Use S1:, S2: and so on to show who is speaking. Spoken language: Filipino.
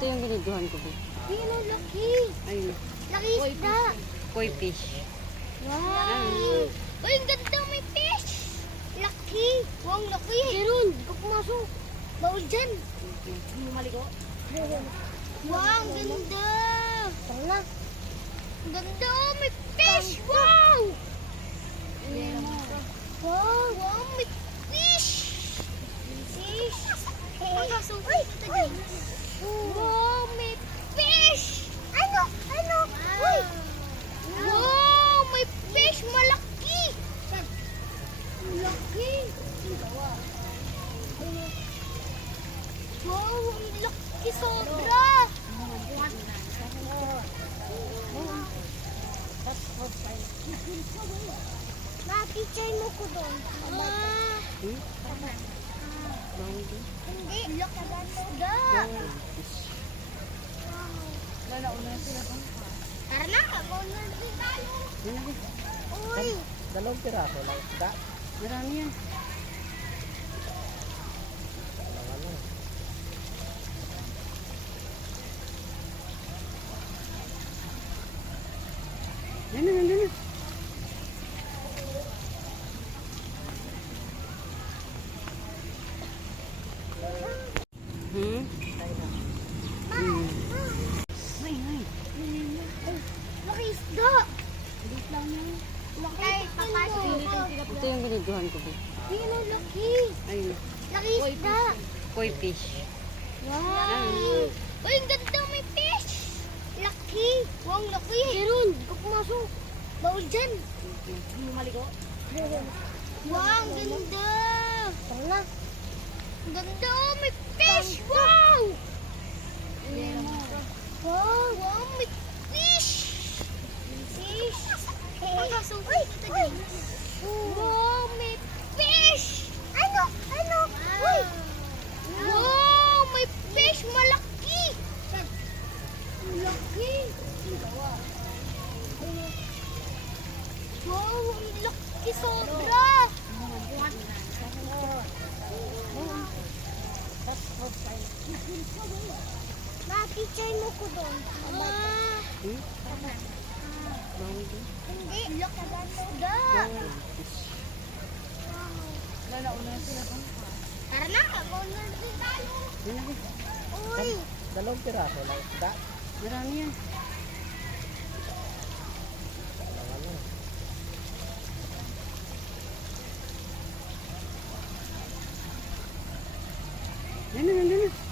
S1: Ito yung binidyohan ko.
S2: Ayun ang laki.
S1: Ayun.
S2: Laki isda.
S1: Koi fish.
S2: Wow. Uy, ang ganda may fish. Laki. Wow, laki. Meron. Hindi ka pumasok. Bawal dyan. Hindi mo maligo. Wow, ang ganda. Tara. Ang ganda, oh, may fish. Wow. Wow, wow, may fish. Fish. Papasok. Uy, Wow, may fish. Ano? Ano? Uy. Wow, may fish malaki. Laki. Wow, ang laki sobra. Ma-picture mo ko doon. Ah.
S1: Hmm? Bawal din.
S2: Hindi. Laki ng isda.
S1: Bawal. Fish.
S2: Tara na, mauna din tayo. Uy.
S3: Dalawang piraso lang isda.
S1: Marami yan.
S3: Dalawa lang.
S1: Yan na, nandun na. Hmm? Hmm. Ay, ay.
S2: Laki isda. Bilis lang yan. Laki.
S1: Binidyohan ko.
S2: Ayun ang laki.
S1: Ayun.
S2: Laki isda.
S1: Koi fish.
S2: Wow. Uy, ang ganda may fish. Laki. Wow, laki. Meron. Hindi ka pumasok. Bawal dyan. Hindi mo maligo. Wow, ang ganda. Tara. Ang ganda, oh, may fish. Wow. Wow, wow, may fish. Fish. Papasok. Uy, Wow, may fish. Ano? Ano? Uy. Wow, may fish malaki. Laki. Wow, ang laki sobra. Ma-picture mo ko doon. Ah. Hindi. Laki ng isda.
S1: Bawal. Fish.
S2: Tara na, mauna din tayo. Uy.
S3: Dalawang piraso lang isda.
S1: Marami yan.
S3: Dalawa lang.